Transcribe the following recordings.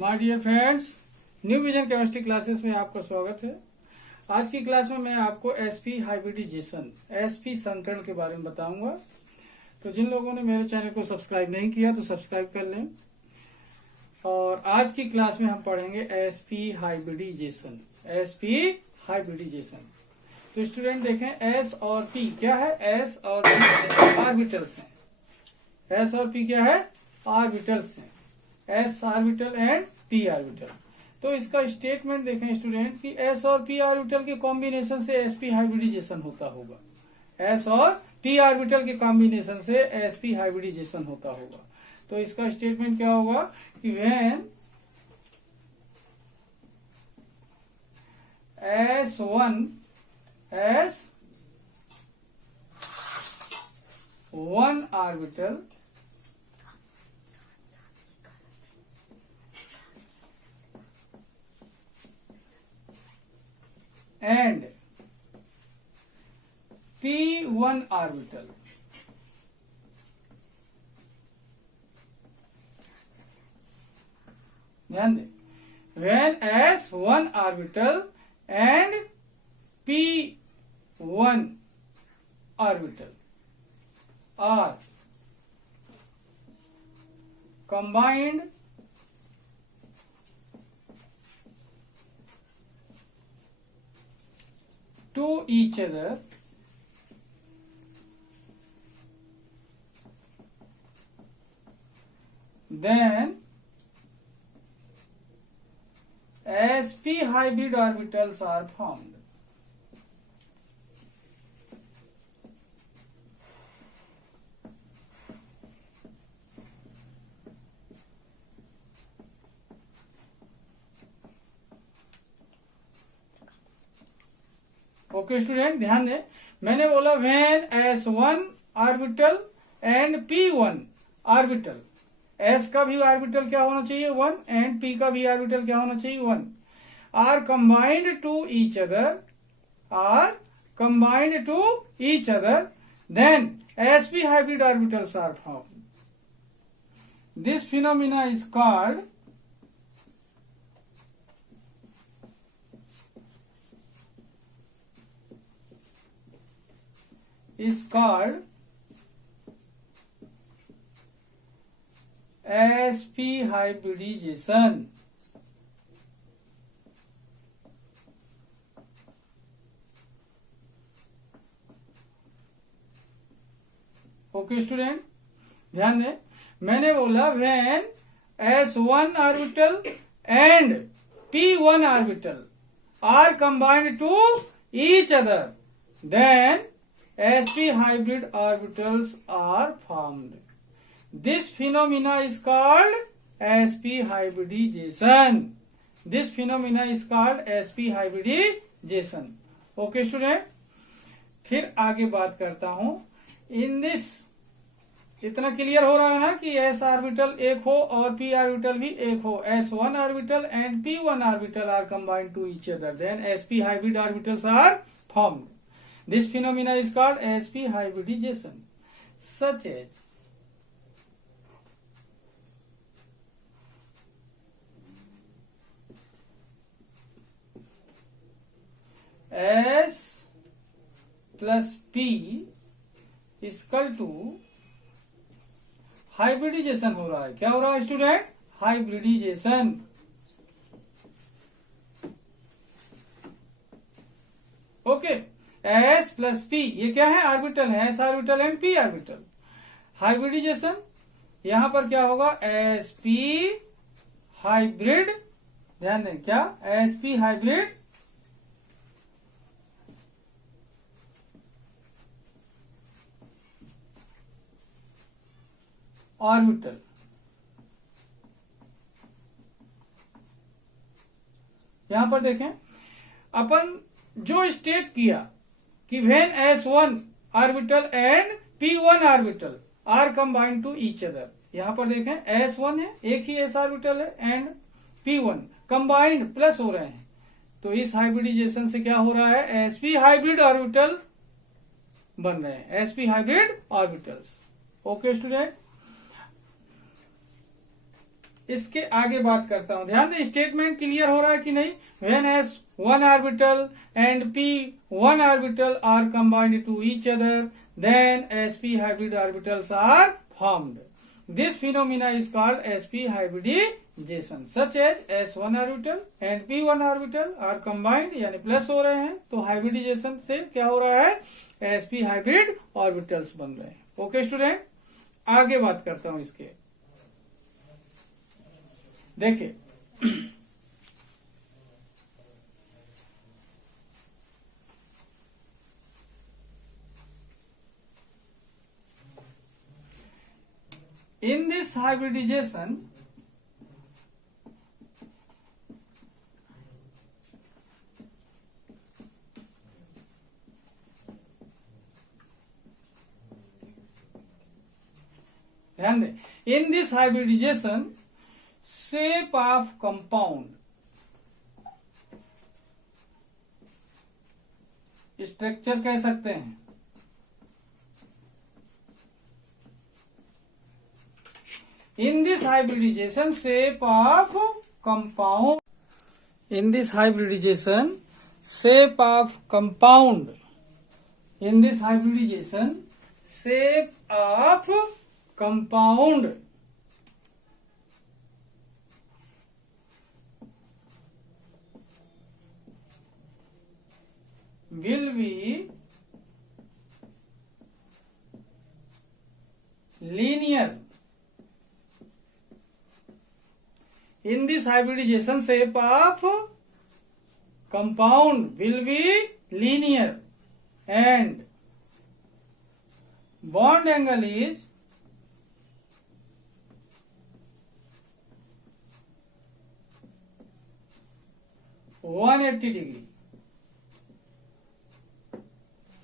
My dear friends, new vision chemistry classes में आपका स्वागत है। आज की क्लास में मैं आपको sp हाइब्रिडाइजेशन sp संकरण के बारे में बताऊंगा। तो जिन लोगों ने मेरे चैनल को सब्सक्राइब नहीं किया तो सब्सक्राइब कर लें। और आज की क्लास में हम पढ़ेंगे sp हाइब्रिडाइजेशन। तो स्टूडेंट देखें, s और p क्या है? s और p ऑर्बिटल्स हैं। s और p क्या है? ऑर्बिटल्स हैं। s orbital and p orbital. तो इसका स्टेटमेंट देखें स्टूडेंट कि s और p ऑर्बिटल के कॉम्बिनेशन से sp हाइब्रिडाइजेशन होता होगा। s और p ऑर्बिटल के कॉम्बिनेशन से sp हाइब्रिडाइजेशन होता होगा। तो इसका स्टेटमेंट क्या होगा कि when S1 orbital and P1 orbital ध्यान दें, when S1 orbital and P1 orbital are combined to each other, then sp hybrid orbitals are formed. Okay student, ध्यान दें, मैंने बोला when S1 orbital and P1 orbital, S का भी orbital क्या होना चाहिए? 1, एंड P का भी ऑर्बिटल क्या होना चाहिए? 1, are combined to each other, then sp hybrid orbitals are found. This phenomena is called sp hybridization. Okay student, ध्यान दें, मैंने बोला when S1 orbital and P1 orbital are combined to each other, then sp hybrid orbitals are formed. This phenomena is called sp hybridization. Okay student, फिर आगे बात करता हूं। In this, इतना क्लियर हो रहा है ना कि s ऑर्बिटल एक हो और p ऑर्बिटल भी एक हो। S1 orbital and P1 orbital are combined to each other, then sp hybrid orbitals are formed. This phenomena is called sp hybridization, such as S plus P is equal to hybridization हो रहा है। क्या हो रहा है student? Hybridization. Okay, S plus P ये क्या है? ऑर्बिटल है, S orbital and P orbital. Hybridization, यहां पर क्या होगा? sp हाइब्रिड, ध्यान दें, क्या? sp hybrid orbital. यहां पर देखें, अपन जो स्टेट किया कि when S1 orbital and P1 orbital are combined to each other, यहां पर देखें S1 है, एक ही S ऑर्बिटल है, एंड P1 कंबाइंड प्लस हो रहे हैं। तो इस हाइब्रिडाइजेशन से क्या हो रहा है? sp हाइब्रिड ऑर्बिटल बन रहे हैं, sp hybrid orbitals. Okay student, इसके आगे बात करता हूं। ध्यान दें, स्टेटमेंट क्लियर हो रहा है कि नहीं। When S one orbital and p one orbital are combined to each other, then sp hybrid orbitals are formed. This phenomena is called sp hybridization. Such as s1 orbital and p1 orbital are combined, यानी plus हो रहे हैं, तो hybridisation से क्या हो रहा है, sp हाइब्रिड ऑर्बिटल्स बन रहे हैं। ओके स्टूडेंट, आगे बात करता हूं इसके। देखिए in this hybridization, ध्यान दें, in this hybridization shape of compound, structure कह सकते हैं, in this hybridization shape of compound, in this hybridization shape of compound, in this hybridization shape of compound will be linear. In this hybridization shape of compound will be linear and bond angle is (180°).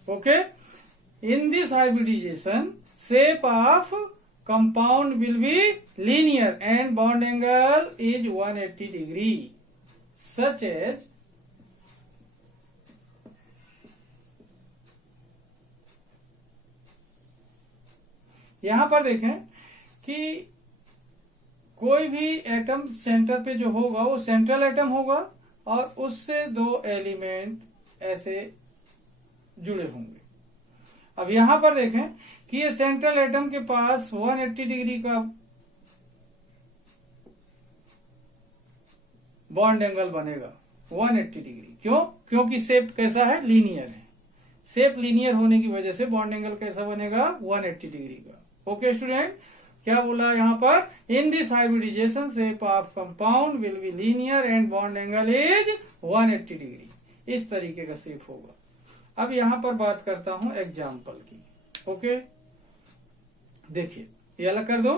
Okay, in this hybridization shape of compound will be linear and bond angle is 180°, such as यहां पर देखें कि कोई भी atom centre पे जो होगा वो सेंट्रल एटम होगा और उससे दो एलिमेंट ऐसे जुड़े होंगे। अब यहां पर देखें कि ये सेंट्रल एटम के पास 180° का बॉन्ड एंगल बनेगा, 180°। क्यों? क्योंकि शेप कैसा है, लीनियर है। शेप लीनियर होने की वजह से बॉन्ड एंगल कैसा बनेगा, 180° का। ओके स्टूडेंट, क्या बोला यहाँ पर, in this hybridization shape of compound will be linear and bond angle is 180°। इस तरीके का शेप होगा। अब यहाँ पर बात करता हूं एग्जाम्पल की। ओके, देखिए ये अलग कर दो।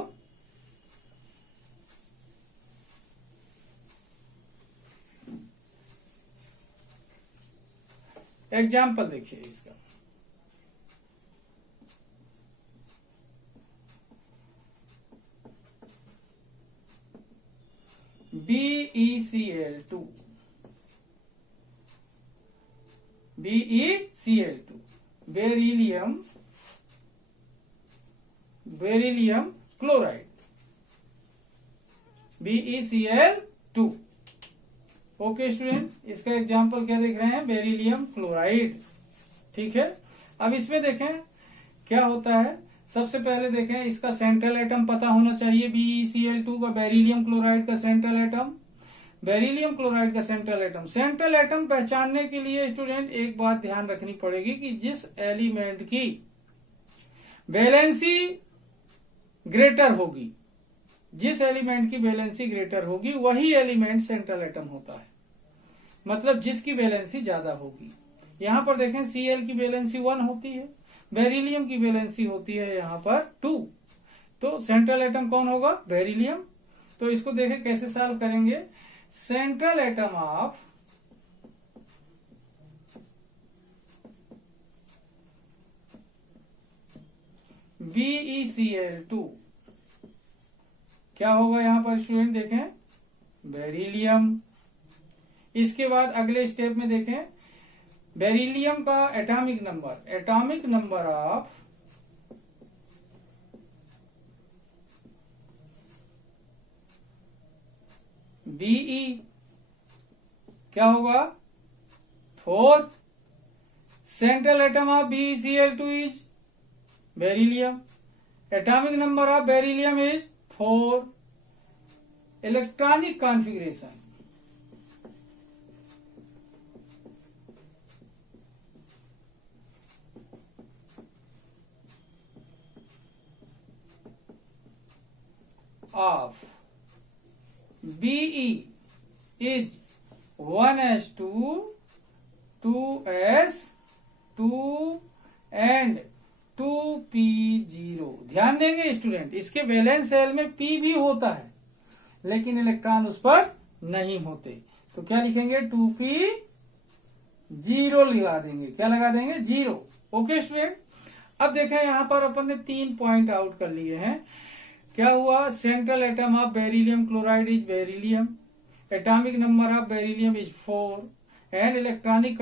एग्जाम्पल देखिए इसका, BeCl2, beryllium chloride, BeCl2। Okay student, इसका एग्जाम्पल क्या देख रहे हैं, बेरिलियम क्लोराइड। ठीक है, अब इसमें देखें क्या होता है। सबसे पहले देखें, इसका सेंट्रल एटम पता होना चाहिए, BeCl2 का, बेरिलियम क्लोराइड का सेंट्रल एटम, बेरिलियम क्लोराइड का सेंट्रल एटम। सेंट्रल एटम पहचानने के लिए स्टूडेंट एक बात ध्यान रखनी पड़ेगी कि जिस एलिमेंट की वैलेंसी ग्रेटर होगी, जिस एलिमेंट की वैलेंसी ग्रेटर होगी वही एलिमेंट सेंट्रल एटम होता है, मतलब जिसकी वैलेंसी ज्यादा होगी। यहां पर देखें Cl की वैलेंसी 1 होती है, बेरिलियम की वैलेंसी होती है यहाँ पर 2, तो सेंट्रल एटम कौन होगा, बेरिलियम। तो इसको देखें कैसे सॉल्व करेंगे। सेंट्रल एटम ऑफ BeCl2 क्या होगा यहाँ पर स्टूडेंट, देखें बेरिलियम। इसके बाद अगले स्टेप में देखें बेरिलियम का एटॉमिक नंबर ऑफ Be, क्या होगा 4। Central atom of BeCl2 is beryllium. Atomic number of beryllium is 4। Electronic configuration of Be is 1s2, 2s2 and 2p0। ध्यान देंगे स्टूडेंट, इसके वैलेंस शेल में p भी होता है लेकिन इलेक्ट्रॉन उस पर नहीं होते, तो क्या लिखेंगे 2p0 लगा देंगे। क्या लगा देंगे 0। ओके स्टूडेंट, अब देखें यहां पर अपन ने 3 पॉइंट आउट कर लिए हैं। क्या हुआ, central atom of beryllium chloride is beryllium, atomic number of beryllium is 4 and electronic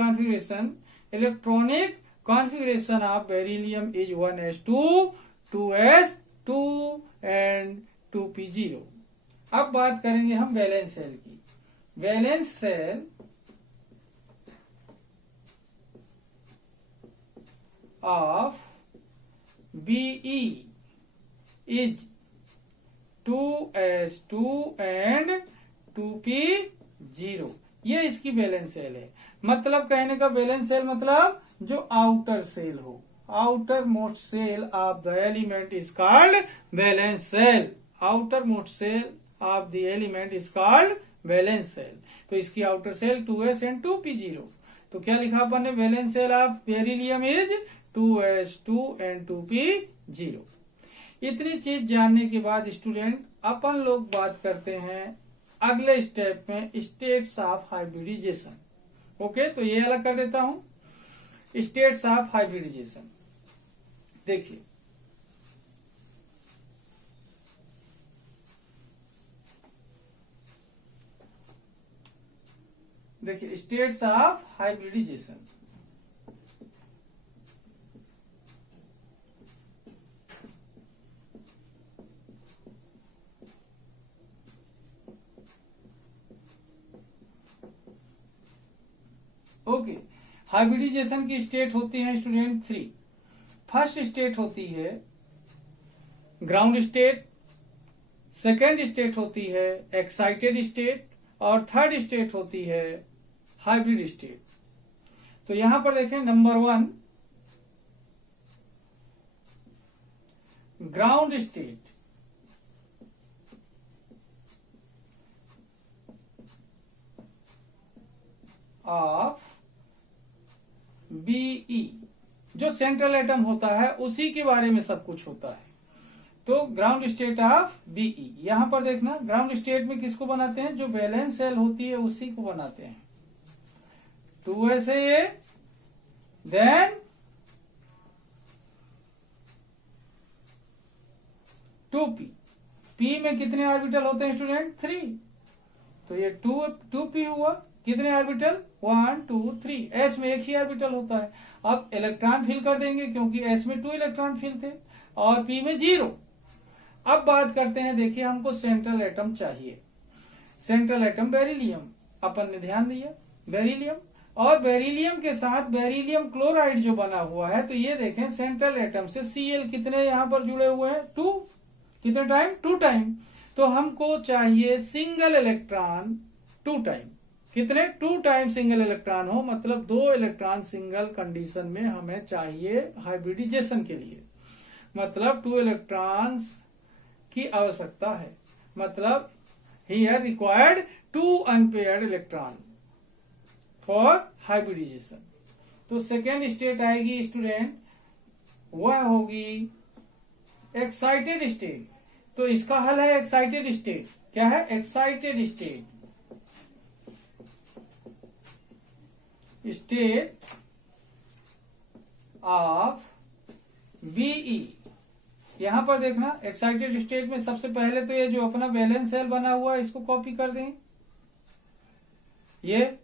configuration of beryllium is 1s2, 2s2 and 2p0। अब बात करेंगे हम वैलेंस शेल की। Valence shell of Be is 2s2 and 2p0। ये इसकी valence shell है। मतलब कहने का वैलेंस शेल मतलब जो आउटर सेल हो, outermost shell of the element is called valence shell. Outermost shell of the element is called valence shell. तो इसकी outer cell 2s and 2p0। तो क्या लिखा अपन ने, valence shell of beryllium is 2s2 and 2p0। इतनी चीज जानने के बाद स्टूडेंट अपन लोग बात करते हैं अगले स्टेप में स्टेट्स ऑफ हाइब्रिडाइजेशन। ओके, तो ये अलग कर देता हूं, स्टेट्स ऑफ हाइब्रिडाइजेशन। देखिए states of hybridization. Okay, hybridization की स्टेट होती है स्टूडेंट 3। फर्स्ट स्टेट होती है ग्राउंड स्टेट, सेकेंड स्टेट होती है एक्साइटेड स्टेट और थर्ड स्टेट होती है हाइब्रिड स्टेट। तो यहां पर देखें number 1 ground state. Of Be, जो सेंट्रल एटम होता है उसी के बारे में सब कुछ होता है। तो ग्राउंड स्टेट ऑफ Be, यहां पर देखना ग्राउंड स्टेट में किसको बनाते हैं, जो वैलेंस सेल होती है उसी को बनाते हैं। 2sa then 2p। p में कितने ऑर्बिटल होते हैं स्टूडेंट 3, तो ये 2p हुआ। कितने ऑर्बिटल 1 2 3। s में एक ही ऑर्बिटल होता है। अब इलेक्ट्रॉन फिल कर देंगे क्योंकि s में 2 इलेक्ट्रॉन फिल थे और p में 0। अब बात करते हैं, देखिए हमको सेंट्रल एटम चाहिए। सेंट्रल एटम बेरिलियम, अपन ने ध्यान दिया बेरिलियम, और बेरिलियम के साथ बेरिलियम क्लोराइड जो बना हुआ है। तो ये देखें सेंट्रल एटम से Cl कितने यहां पर जुड़े हुए हैं 2। कितने टाइम 2 टाइम। तो हमको चाहिए सिंगल इलेक्ट्रॉन 2 टाइम। कितने 2 टाइम सिंगल इलेक्ट्रॉन हो, मतलब 2 इलेक्ट्रॉन सिंगल कंडीशन में हमें चाहिए हाइब्रिडाइजेशन के लिए। मतलब 2 इलेक्ट्रॉन्स की आवश्यकता है। मतलब here required 2 unpaired electron for hybridization. तो सेकेंड स्टेट आएगी स्टूडेंट, वह होगी एक्साइटेड स्टेट। तो इसका हल है एक्साइटेड स्टेट। क्या है excited state. State of Be, यहां पर देखना एक्साइटेड स्टेट में सबसे पहले तो ये जो अपना वैलेंस सेल बना हुआ है इसको कॉपी कर दें। ये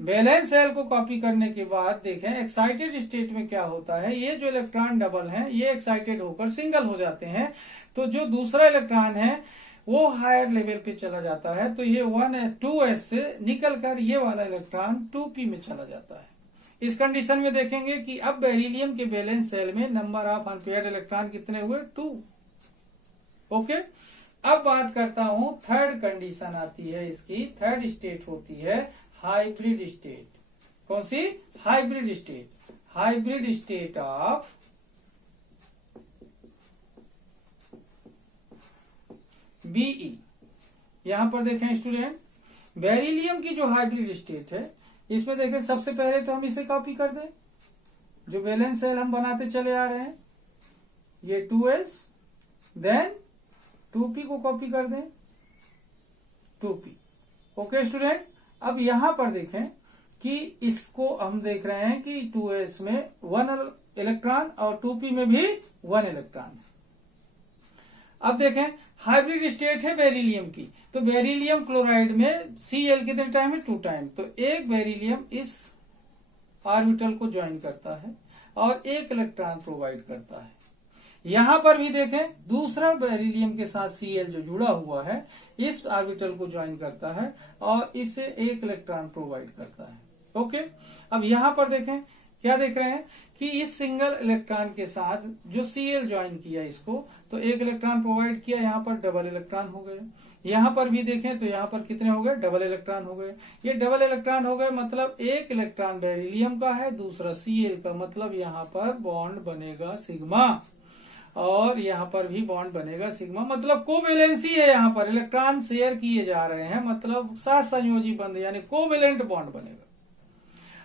वैलेंस सेल को कॉपी करने के बाद देखें एक्साइटेड स्टेट में क्या होता है, ये जो इलेक्ट्रॉन डबल हैं ये एक्साइटेड होकर सिंगल हो जाते हैं। तो जो दूसरा इलेक्ट्रॉन है वो हायर लेवल पे चला जाता है, तो ये 1s 2s से निकलकर ये वाला इलेक्ट्रॉन 2p में चला जाता है। इस कंडीशन में देखेंगे कि अब बेरिलियम के वैलेंस शेल में नंबर ऑफ अनपेयर्ड इलेक्ट्रॉन कितने हुए, 2। ओके, अब बात करता हूं थर्ड कंडीशन आती है इसकी, थर्ड स्टेट होती है हाइब्रिड स्टेट। कौन सी? Hybrid state. Hybrid state of BE. यहां पर देखें स्टूडेंट, बेरिलियम की जो हाइब्रिड स्टेट है इसमें देखें सबसे पहले तो हम इसे कॉपी कर दें, जो वैलेंस शेल हम बनाते चले आ रहे हैं, ये 2s, देन 2p को कॉपी कर दें, 2p। ओके स्टूडेंट, अब यहां पर देखें कि इसको हम देख रहे हैं कि 2s में 1 इलेक्ट्रॉन और 2p में भी 1 इलेक्ट्रॉन। अब देखें हाइब्रिड स्टेट है बेरिलियम की, तो बेरिलियम क्लोराइड में Cl कितने टाइम है, 2 टाइम। तो एक बेरिलियम इस ऑर्बिटल को ज्वाइन करता है और 1 इलेक्ट्रॉन प्रोवाइड करता है। यहां पर भी देखें दूसरा बेरिलियम के साथ Cl जो जुड़ा हुआ है इस ऑर्बिटल को ज्वाइन करता है और इसे 1 इलेक्ट्रॉन प्रोवाइड करता है। ओके, अब यहां पर देखें क्या देख रहे हैं कि इस सिंगल इलेक्ट्रॉन के साथ जो Cl ज्वाइन किया इसको, तो 1 इलेक्ट्रॉन प्रोवाइड किया, यहाँ पर डबल इलेक्ट्रॉन हो गए। यहाँ पर भी देखें तो यहाँ पर कितने हो गए, डबल इलेक्ट्रॉन हो गए। ये डबल इलेक्ट्रॉन हो गए, मतलब 1 इलेक्ट्रॉन बेरिलियम का है, दूसरा Cl का, मतलब यहाँ पर बॉन्ड बनेगा सिग्मा, और यहाँ पर भी बॉन्ड बनेगा सिग्मा, मतलब कोवेलेंसी है। यहाँ पर इलेक्ट्रॉन शेयर किए जा रहे हैं, मतलब साथ संयोजी बंध, यानी कोवेलेंट बॉन्ड बनेगा।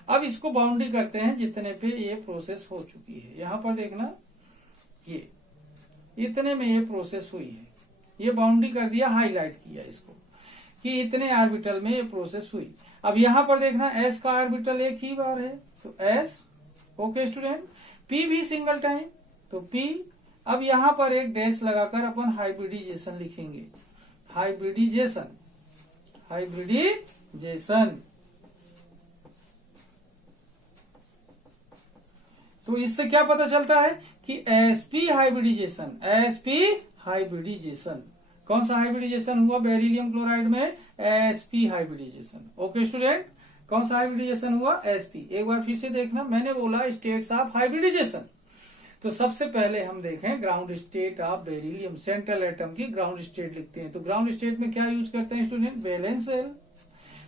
अब इसको बाउंड्री करते हैं जितने पे ये प्रोसेस हो चुकी है। यहां पर देखना, ये इतने में ये प्रोसेस हुई है, ये बाउंड्री कर दिया, हाईलाइट किया इसको कि इतने ऑर्बिटल में ये प्रोसेस हुई। अब यहां पर देखना s का ऑर्बिटल एक ही बार है, तो s। ओके स्टूडेंट, p भी सिंगल टाइम, तो p। अब यहां पर एक डैश लगाकर अपन हाइब्रिडाइजेशन लिखेंगे, हाइब्रिडाइजेशन, हाइब्रिडाइजेशन। तो इससे क्या पता चलता है कि sp हाइब्रिडाइजेशन, sp हाइब्रिडाइजेशन, कौन सा हाइब्रिडाइजेशन हुआ बेरिलियम क्लोराइड में, sp हाइब्रिडाइजेशन। ओके स्टूडेंट, कौन सा हाइब्रिडाइजेशन हुआ, sp। एक बार फिर से देखना, मैंने बोला स्टेट्स ऑफ हाइब्रिडाइजेशन। तो सबसे पहले हम देखें ground state of beryllium, central atom की ग्राउंड स्टेट लिखते हैं। तो ग्राउंड स्टेट में क्या यूज करते हैं स्टूडेंट, वैलेंस शेल।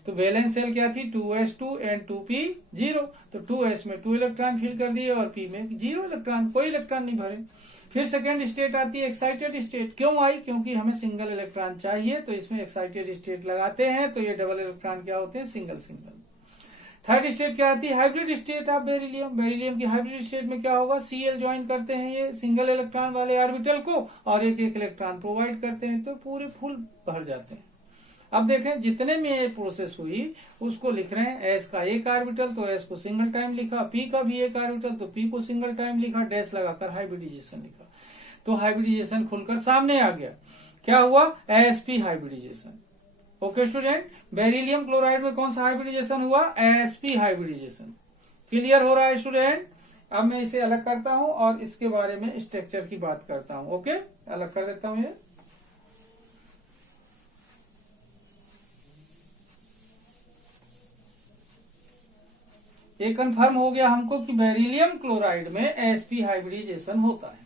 तो वैलेंस शेल क्या थी, 2s2 एंड 2p 0। तो 2s में 2 इलेक्ट्रॉन फिल कर दिए और p में 0 इलेक्ट्रॉन, कोई इलेक्ट्रॉन नहीं भरे। फिर सेकेंड स्टेट आती है एक्साइटेड स्टेट। क्यों आई, क्योंकि हमें सिंगल इलेक्ट्रॉन चाहिए, तो इसमें एक्साइटेड स्टेट लगाते हैं, तो ये डबल इलेक्ट्रॉन क्या होते हैं, सिंगल सिंगल। थर्ड स्टेट क्या आती है, hybrid state of beryllium. Beryllium की हाइब्रिड स्टेट में क्या होगा, Cl ज्वाइन करते हैं ये सिंगल इलेक्ट्रॉन वाले ऑर्बिटल को और 1 इलेक्ट्रॉन प्रोवाइड करते हैं, तो पूरे फुल भर जाते हैं। अब देखें जितने में ये प्रोसेस हुई उसको लिख रहे हैं, s का 1 ऑर्बिटल, तो s को सिंगल टाइम लिखा, p का भी 1 ऑर्बिटल, तो p को सिंगल टाइम लिखा, डैश लगाकर हाइब्रिडाइजेशन लिखा। तो हाइब्रिडाइजेशन खुलकर सामने आ गया, क्या हुआ, sp hybridization. Okay student, beryllium chloride में कौन सा हाइब्रिडाइजेशन हुआ, sp हाइब्रिडाइजेशन। क्लियर हो रहा है स्टूडेंट। अब मैं इसे अलग करता हूं और इसके बारे में स्ट्रक्चर की बात करता हूं। ओके, अलग कर देता हूं ये। ये कंफर्म हो गया हमको कि बेरिलियम क्लोराइड में sp हाइब्रिडाइजेशन होता है।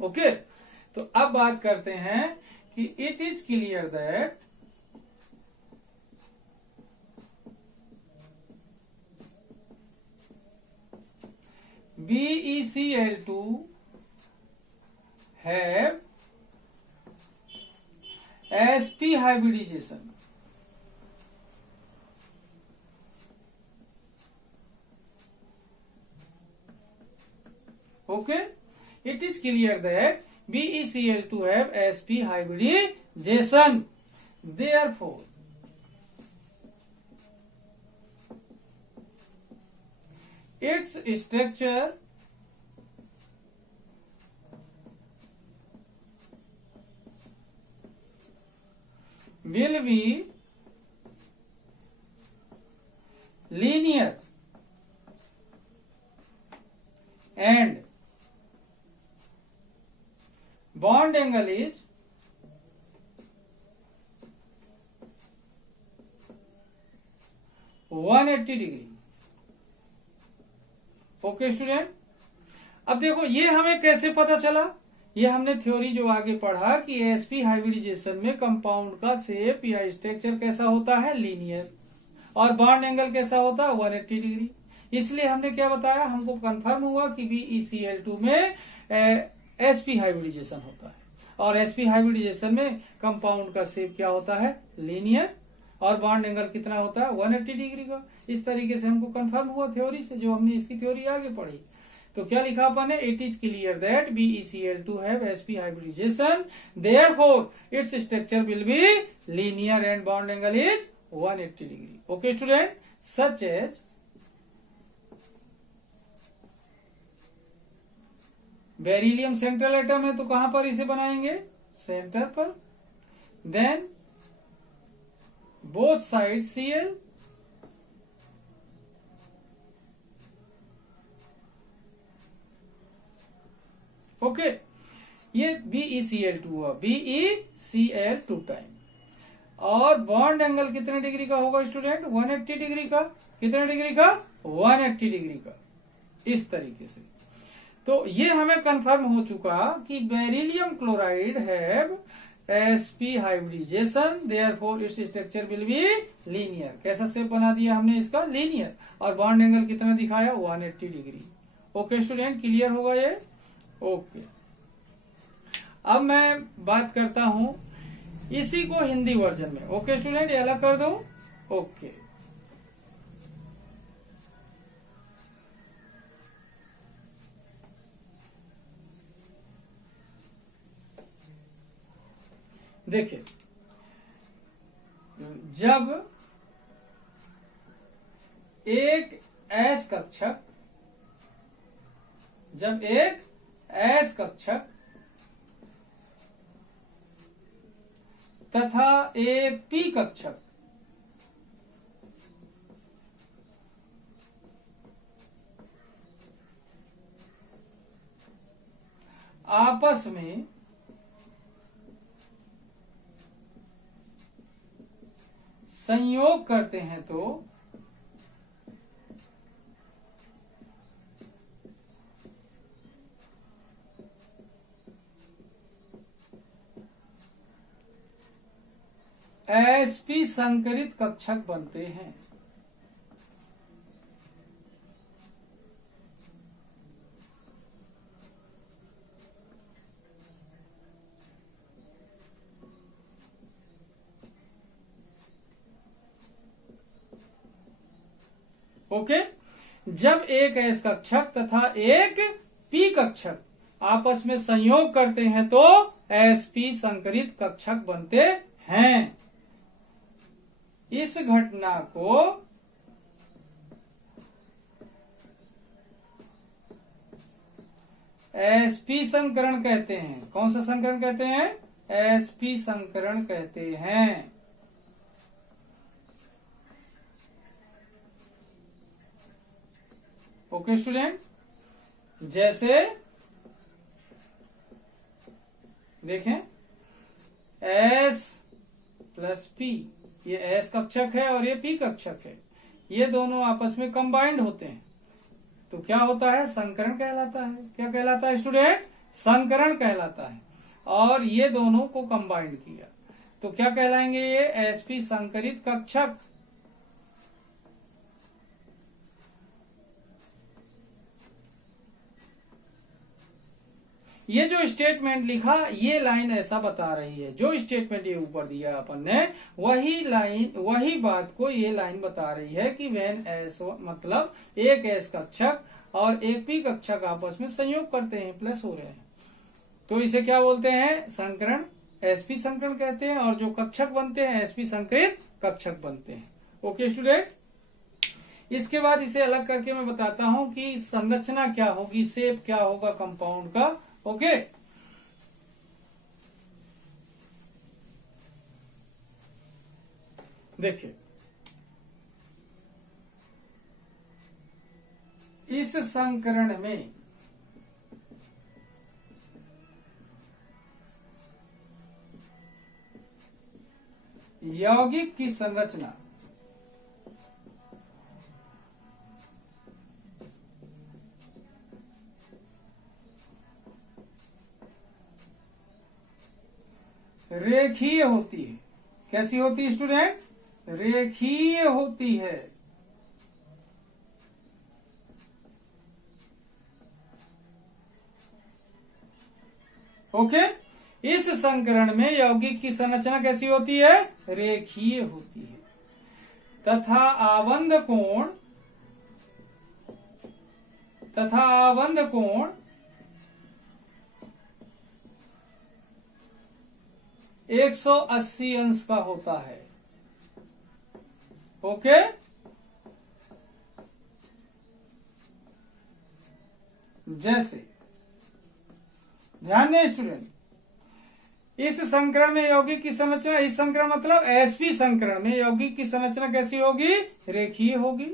ओके, तो अब बात करते हैं कि it is clear that BeCl2 have sp hybridization. Okay, it is clear that BeCl2 have sp hybridization. Therefore, its structure will be linear and bond angle is 180 degree. Okay student, अब देखो ये हमें कैसे पता चला, ये हमने थ्योरी जो आगे पढ़ा कि एसपी हाइब्रिडाइजेशन में कंपाउंड का शेप या स्ट्रक्चर कैसा होता है, लीनियर, और बॉन्ड एंगल कैसा होता है, 180 डिग्री। इसलिए हमने क्या बताया, हमको कंफर्म हुआ कि BeCl2 में एसपी हाइब्रिडाइजेशन होता है, और एसपी हाइब्रिडाइजेशन में कंपाउंड का शेप क्या होता है, लीनियर, और बॉन्ड एंगल कितना होता है, 180 डिग्री का। इस तरीके से हमको कंफर्म हुआ थ्योरी से, जो हमने इसकी थ्योरी आगे पढ़ी। तो क्या लिखा अपन ने, it is clear that BeCl2 have sp hybridization, therefore its structure will be linear and bond angle is 180 degree. Okay student, such as beryllium central atom है तो कहां पर इसे बनाएंगे, सेंटर पर। Then both side Cl, okay, ये BeCl2 हुआ, BeCl2 time, और बॉन्ड एंगल कितने डिग्री का होगा स्टूडेंट, 180 डिग्री का। कितने डिग्री का, 180 डिग्री का। इस तरीके से तो ये हमें कंफर्म हो चुका कि beryllium chloride have sp hybridization, therefore its structure will be linear. कैसा शेप बना दिया हमने इसका, लीनियर, और बॉन्ड एंगल कितना दिखाया, 180 डिग्री। ओके स्टूडेंट, क्लियर होगा ये। ओके, अब मैं बात करता हूं इसी को हिंदी वर्जन में। ओके स्टूडेंट, ये अलग कर दूं। ओके, देखिए, जब एक एस कक्षक तथा एक पी कक्षक आपस में संयोग करते हैं तो sp संकरित कक्षक बनते हैं। ओके, जब एक एस कक्षक तथा एक पी कक्षक आपस में संयोग करते हैं तो sp संकरित कक्षक बनते हैं। इस घटना को sp संकरण कहते हैं। कौन सा संकरण कहते हैं, sp संकरण कहते हैं। ओके स्टूडेंट, जैसे देखें S प्लस P, ये S कक्षक है और ये P कक्षक है, ये दोनों आपस में कंबाइंड होते हैं तो क्या होता है, संकरण कहलाता है। क्या कहलाता है स्टूडेंट, संकरण कहलाता है। और ये दोनों को कंबाइंड किया तो क्या कहलाएंगे, ये sp संकरित कक्षक। ये जो स्टेटमेंट लिखा, ये लाइन ऐसा बता रही है, जो स्टेटमेंट ये ऊपर दिया अपन ने, वही बात को ये लाइन बता रही है कि वेन एस, मतलब एक एस कक्षक और एक पी कक्षक आपस में संयोग करते हैं, प्लस हो रहे हैं, तो इसे क्या बोलते हैं, संकरण, sp संकरण कहते हैं। और जो कक्षक बनते हैं sp संकरित कक्षक बनते हैं। ओके स्टूडेंट, इसके बाद इसे अलग करके मैं बताता हूं कि संरचना क्या होगी, शेप क्या होगा कंपाउंड का। ओके, देखिए, इस संकरण में यौगिक की संरचना रेखीय होती है। कैसी होती है स्टूडेंट? रेखीय होती है। ओके, इस संकरण में यौगिक की संरचना कैसी होती है? रेखीय होती है तथा आबंध कोण 180 अंश का होता है। ओके, जैसे ध्यान दें स्टूडेंट, इस संकरण में यौगिक की संरचना, इस संकरण मतलब एसपी संकरण में यौगिक की संरचना कैसी होगी? रेखीय होगी।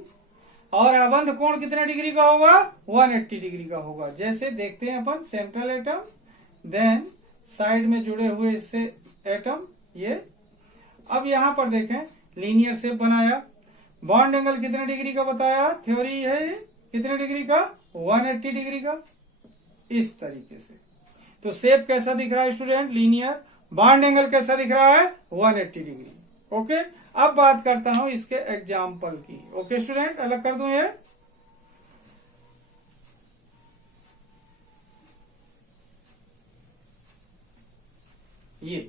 और आबंध कोण कितने डिग्री का होगा? 180 डिग्री का होगा। जैसे देखते हैं अपन, सेंट्रल एटम, देन साइड में जुड़े हुए इससे एटम, ये। अब यहां पर देखें, लीनियर शेप बनाया, बॉन्ड एंगल कितने डिग्री का बताया? थ्योरी है ये कितने डिग्री का? 180 डिग्री का। इस तरीके से तो शेप कैसा दिख रहा है स्टूडेंट? लीनियर। बॉन्ड एंगल कैसा दिख रहा है? 180 डिग्री। ओके, अब बात करता हूं इसके एग्जाम्पल की। ओके स्टूडेंट, अलग कर दूं ये।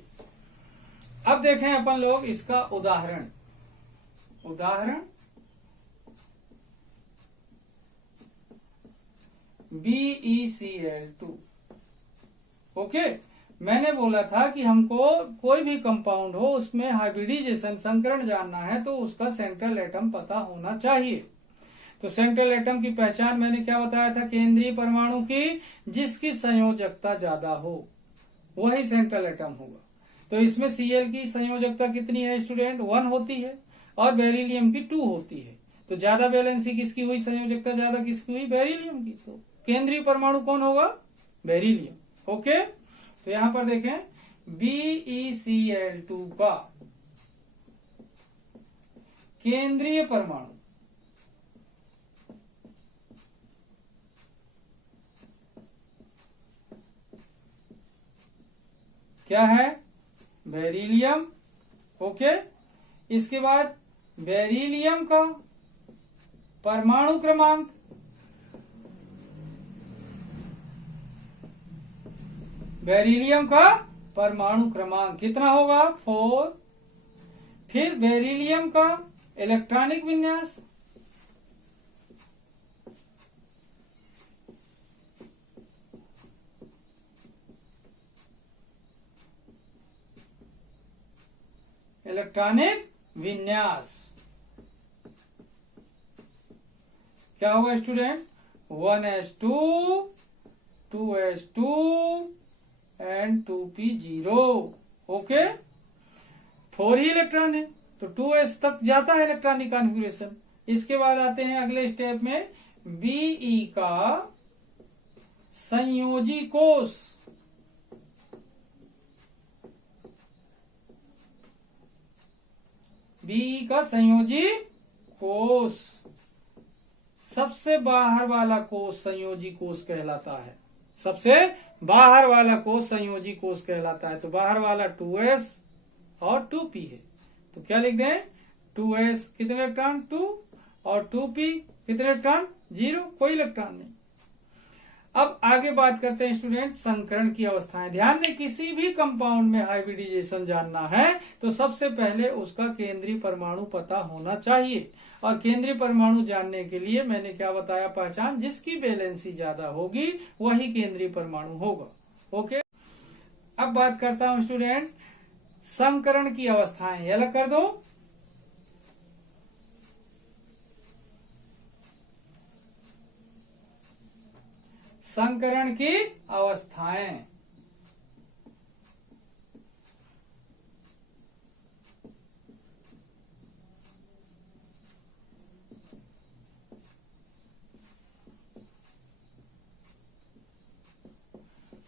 अब देखें अपन लोग इसका उदाहरण BeCl2। ओके, मैंने बोला था कि हमको कोई भी कंपाउंड हो उसमें हाइब्रिडाइजेशन, संकरण जानना है तो उसका सेंट्रल एटम पता होना चाहिए। तो सेंट्रल एटम की पहचान मैंने क्या बताया था? केंद्रीय परमाणु की जिसकी संयोजकता ज्यादा हो वही सेंट्रल एटम होगा। तो इसमें Cl की संयोजकता कितनी है स्टूडेंट? 1 होती है और बेरिलियम की 2 होती है। तो ज्यादा बैलेंसी किसकी हुई? संयोजकता ज्यादा किसकी हुई? बेरिलियम की। तो केंद्रीय परमाणु कौन होगा? बेरिलियम। ओके, तो यहां पर देखें, BeCl2 का केंद्रीय परमाणु क्या है? बेरिलियम। ओके, इसके बाद बेरिलियम का परमाणु क्रमांक, बेरिलियम का परमाणु क्रमांक कितना होगा? 4। फिर बेरिलियम का इलेक्ट्रॉनिक विन्यास, क्या होगा student? 1s2, 2s2 and 2p0। Okay, 4 he electron है तो 2s तक जाता है इलेक्ट्रॉनिक कॉन्फ़िगरेशन। इसके बाद आते हैं अगले स्टेप में, Be का संयोजी कोष, Be का संयोजी कोष, सबसे बाहर वाला कोष संयोजी कोष कहलाता है। सबसे बाहर वाला कोष संयोजी कोष कहलाता है। तो बाहर वाला 2s और 2p है, तो क्या लिख दें? 2s कितने इलेक्ट्रॉन? 2, और 2p कितने इलेक्ट्रॉन? 0, कोई इलेक्ट्रॉन नहीं। अब आगे बात करते हैं स्टूडेंट संकरण की अवस्थाएं। ध्यान दें, किसी भी कंपाउंड में हाइब्रिडाइजेशन जानना है तो सबसे पहले उसका केंद्रीय परमाणु पता होना चाहिए। और केंद्रीय परमाणु जानने के लिए मैंने क्या बताया? पहचान, जिसकी वैलेंसी ज्यादा होगी वही केंद्रीय परमाणु होगा। ओके, अब बात करता हूं स्टूडेंट संकरण की अवस्थाएं। अलग कर दो। संकरण की अवस्थाएं,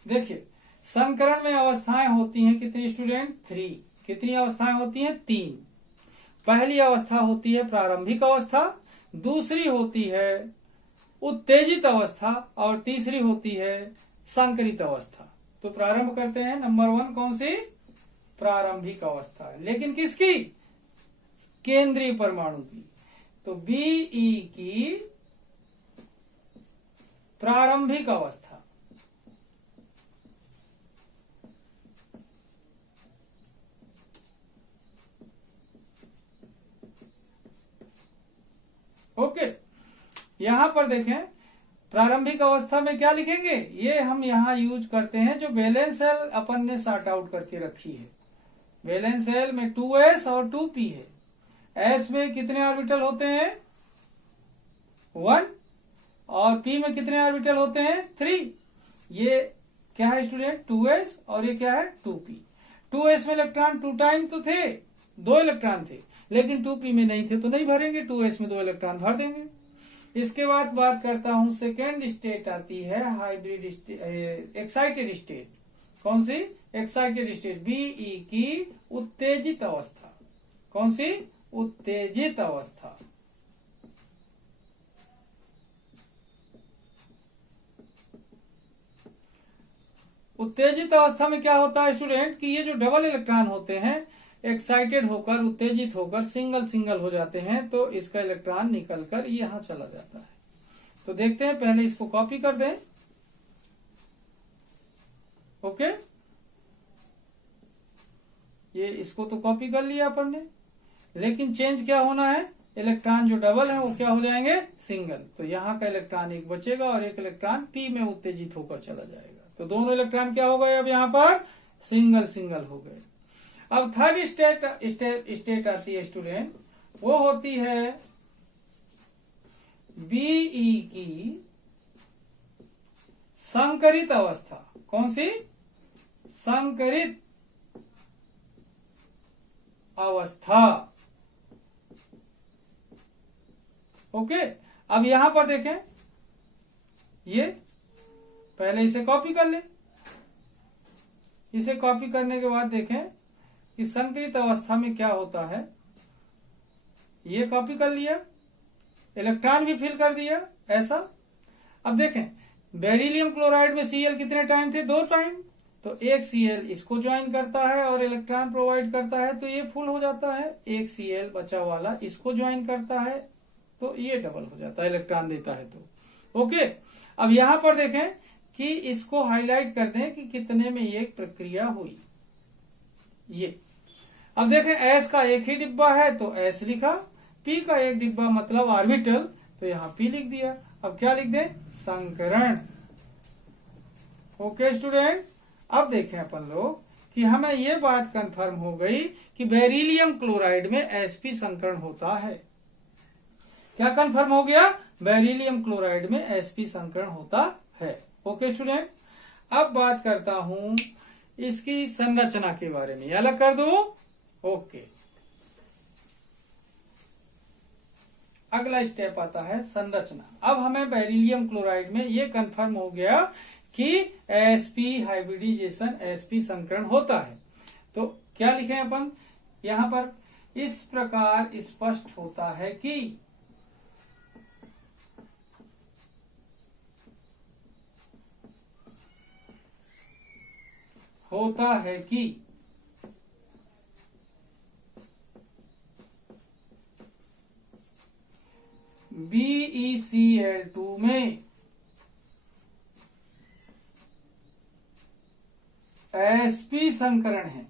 देखिए संकरण में अवस्थाएं होती हैं कितनी स्टूडेंट? 3। कितनी अवस्थाएं होती हैं? 3। पहली अवस्था होती है प्रारंभिक अवस्था, दूसरी होती है उत्तेजित अवस्था और तीसरी होती है संकरित अवस्था। तो प्रारंभ करते हैं। नंबर 1 कौन सी? प्रारंभिक अवस्था है, लेकिन किसकी? केंद्रीय परमाणु की। तो Be की प्रारंभिक अवस्था। ओके, यहां पर देखें प्रारंभिक अवस्था में क्या लिखेंगे, ये हम यहां यूज करते हैं जो वैलेंस शेल अपन ने सॉर्ट आउट करके रखी है। वैलेंस शेल में 2s और 2p है। s में कितने ऑर्बिटल होते हैं? 1। और p में कितने ऑर्बिटल होते हैं? 3। ये क्या है स्टूडेंट? 2s और ये क्या है? 2p। 2s में इलेक्ट्रॉन 2 टाइम तो थे, 2 इलेक्ट्रॉन थे, लेकिन 2p में नहीं थे तो नहीं भरेंगे, 2s में 2 इलेक्ट्रॉन भर देंगे। इसके बाद बात करता हूं, सेकेंड स्टेट आती है हाइब्रिड एक्साइटेड स्टेट। कौन सी? Excited state. Be की उत्तेजित अवस्था। कौन सी? उत्तेजित अवस्था। उत्तेजित अवस्था में क्या होता है स्टूडेंट कि ये जो डबल इलेक्ट्रॉन होते हैं एक्साइटेड होकर, उत्तेजित होकर सिंगल सिंगल हो जाते हैं, तो इसका इलेक्ट्रॉन निकलकर यहां चला जाता है। तो देखते हैं, पहले इसको कॉपी कर दें। ओके, ये इसको तो कॉपी कर लिया अपन ने, लेकिन चेंज क्या होना है? इलेक्ट्रॉन जो डबल है वो क्या हो जाएंगे? सिंगल। तो यहाँ का इलेक्ट्रॉन एक बचेगा और एक इलेक्ट्रॉन p में उत्तेजित होकर चला जाएगा। तो दोनों इलेक्ट्रॉन क्या हो गए? अब यहाँ पर सिंगल सिंगल हो गए। अब थर्ड स्टेट आती है स्टूडेंट, वो होती है Be की संकरित अवस्था। कौन सी? संकरित अवस्था। ओके, अब यहां पर देखें, ये पहले इसे कॉपी कर ले। इसे कॉपी करने के बाद देखें कि संकरित अवस्था में क्या होता है। ये कॉपी कर लिया, इलेक्ट्रॉन भी फिल कर दिया ऐसा। अब देखें बेरिलियम क्लोराइड में Cl कितने टाइम थे? 2 टाइम। तो एक Cl इसको ज्वाइन करता है और इलेक्ट्रॉन प्रोवाइड करता है, तो ये फुल हो जाता है। एक Cl बचा वाला इसको ज्वाइन करता है, तो ये डबल हो जाता है, इलेक्ट्रॉन देता है। तो ओके, अब यहां पर देखें कि इसको हाईलाइट कर दें कि कितने में ये प्रक्रिया हुई। ये अब देखें S का एक ही डिब्बा है तो S लिखा, P का एक डिब्बा मतलब ऑर्बिटल, तो यहाँ P लिख दिया। अब क्या लिख दें? संकरण। ओके स्टूडेंट, अब देखें अपन लोग कि हमें ये बात कंफर्म हो गई कि बेरिलियम क्लोराइड में sp संकरण होता है। क्या कंफर्म हो गया? बेरिलियम क्लोराइड में sp संकरण होता है। ओके स्टूडेंट, अब बात करता हूं इसकी संरचना के बारे में। अलग कर दूं? ओके, अगला स्टेप आता है संरचना। अब हमें बेरिलियम क्लोराइड में ये कंफर्म हो गया कि sp हाइब्रिडाइजेशन, sp संकरण होता है। तो क्या लिखें अपन यहां पर? इस प्रकार स्पष्ट होता है कि BeCl2 में sp संकरण है।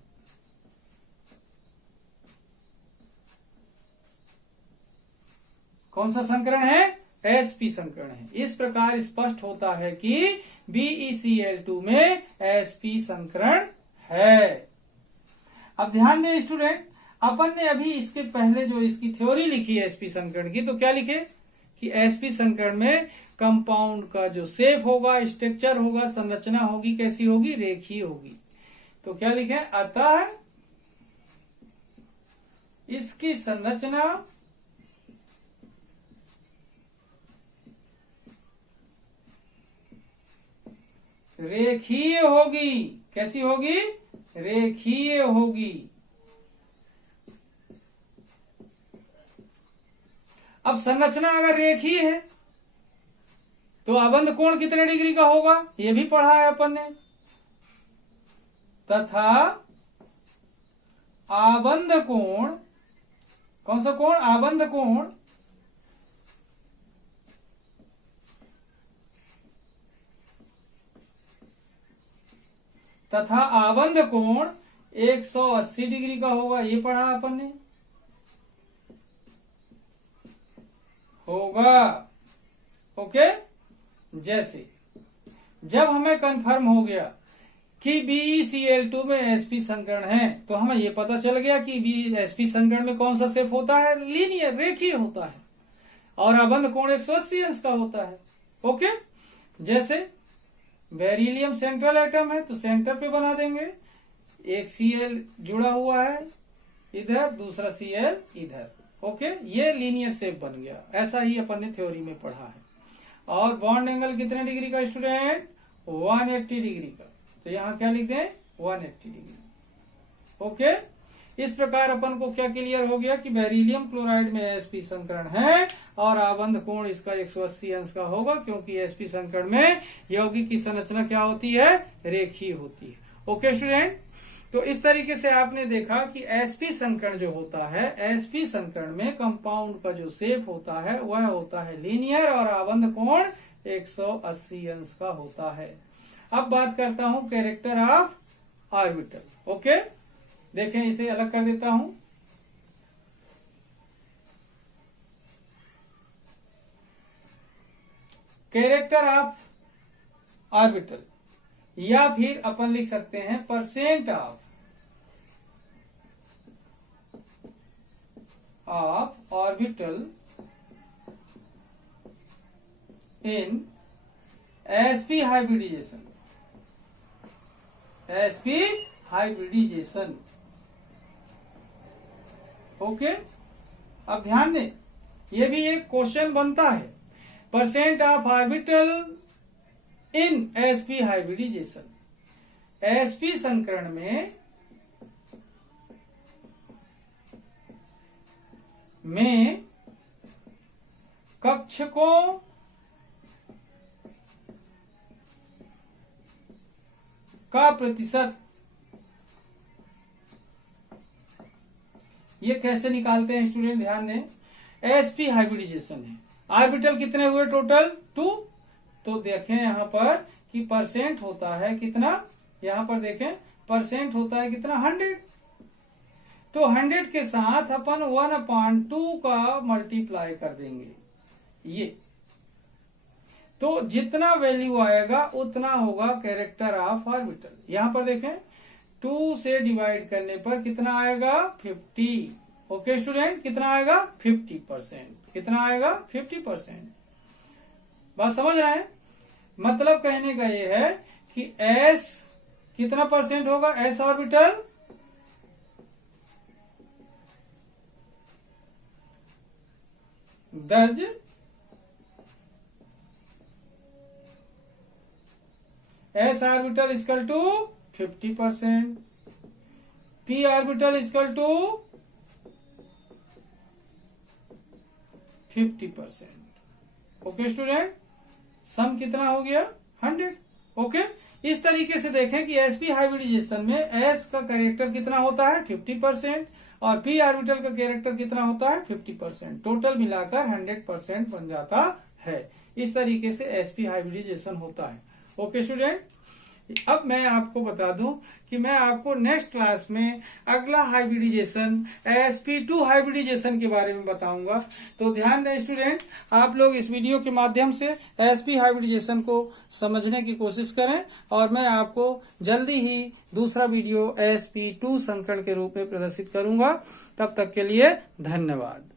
कौन सा संकरण है? sp संकरण है। इस प्रकार स्पष्ट होता है कि BeCl2 में sp संकरण है। अब ध्यान दें स्टूडेंट, अपन ने अभी इसके पहले जो इसकी थ्योरी लिखी है sp संकरण की, तो क्या लिखे कि sp संकरण में कंपाउंड का जो शेप होगा, स्ट्रक्चर होगा, संरचना होगी, कैसी होगी? रेखीय होगी। तो क्या लिखे? अतः इसकी संरचना रेखीय होगी। कैसी होगी? रेखीय होगी। अब संरचना अगर रेखीय है तो अबंध कोण कितने डिग्री का होगा? ये भी पढ़ा है अपन ने। तथा आबंध कोण, कौन सा कोण? आबंध कोण तथा आबंध कोण 180 डिग्री का होगा। ये पढ़ा अपन ने, होगा। ओके, जैसे जब हमें कंफर्म हो गया कि BeCl2 में sp संकरण है, तो हमें ये पता चल गया कि sp संकरण में कौन सा शेप होता है? लीनियर, रेखीय होता है, और आबंध कोण 180 अंश का होता है। ओके, जैसे बेरिलियम सेंट्रल एटम है तो सेंटर पे बना देंगे, एक Cl जुड़ा हुआ है इधर, दूसरा Cl इधर। ओके, ये लीनियर शेप बन गया। ऐसा ही अपन ने थ्योरी में पढ़ा है। और बॉन्ड एंगल कितने डिग्री का स्टूडेंट? 180 डिग्री का। तो यहाँ क्या लिख दें? 180 डिग्री। ओके, इस प्रकार अपन को क्या क्लियर हो गया कि बेरिलियम क्लोराइड में sp संकरण है और आबंध कोण इसका 180 अंश का होगा, क्योंकि sp संकरण में यौगिक की संरचना क्या होती है? रेखीय होती है। ओके स्टूडेंट, तो इस तरीके से आपने देखा कि sp संकरण जो होता है, sp संकरण में कंपाउंड का जो शेप होता है वह होता है लीनियर और आबंध कोण 180 अंश का होता है। अब बात करता हूं कैरेक्टर ऑफ ऑर्बिटल। ओके, देखें, इसे अलग कर देता हूं। कैरेक्टर ऑफ ऑर्बिटल, या फिर अपन लिख सकते हैं percent of orbital in sp hybridization. sp hybridization. Okay, अब ध्यान दें, ये भी एक क्वेश्चन बनता है। Percent of orbital in sp hybridization. sp संकरण में कक्षकों का प्रतिशत, ये कैसे निकालते हैं स्टूडेंट? ध्यान दें, sp हाइब्रिडाइजेशन है, ऑर्बिटल कितने हुए टोटल? 2। तो देखें यहाँ पर कि परसेंट होता है कितना, यहाँ पर देखें परसेंट होता है कितना? 100। तो 100 के साथ अपन 1/2 का मल्टीप्लाई कर देंगे, ये तो जितना वैल्यू आएगा उतना होगा कैरेक्टर ऑफ ऑर्बिटल। यहाँ पर देखें 2 से डिवाइड करने पर कितना आएगा? 50। ओके स्टूडेंट, कितना आएगा? 50%। कितना आएगा? 50%। बात समझ रहे हैं? मतलब कहने का ये है कि s कितना परसेंट होगा? s orbital does s orbital equal to 50%, p orbital equal to 50%। Okay student, sum कितना हो गया? 100। ओके, इस तरीके से देखें कि sp हाइब्रिडाइजेशन में s का कैरेक्टर कितना होता है? 50%, और p ऑर्बिटल का कैरेक्टर कितना होता है? 50%। टोटल मिलाकर 100% बन जाता है। इस तरीके से sp हाइब्रिडाइजेशन होता है। ओके स्टूडेंट, अब मैं आपको बता दूं कि मैं आपको नेक्स्ट क्लास में अगला हाइब्रिडाइजेशन sp2 हाइब्रिडाइजेशन के बारे में बताऊंगा। तो ध्यान दें स्टूडेंट, आप लोग इस वीडियो के माध्यम से sp हाइब्रिडाइजेशन को समझने की कोशिश करें, और मैं आपको जल्दी ही दूसरा वीडियो sp2 संकरण के रूप में प्रदर्शित करूंगा। तब तक के लिए धन्यवाद।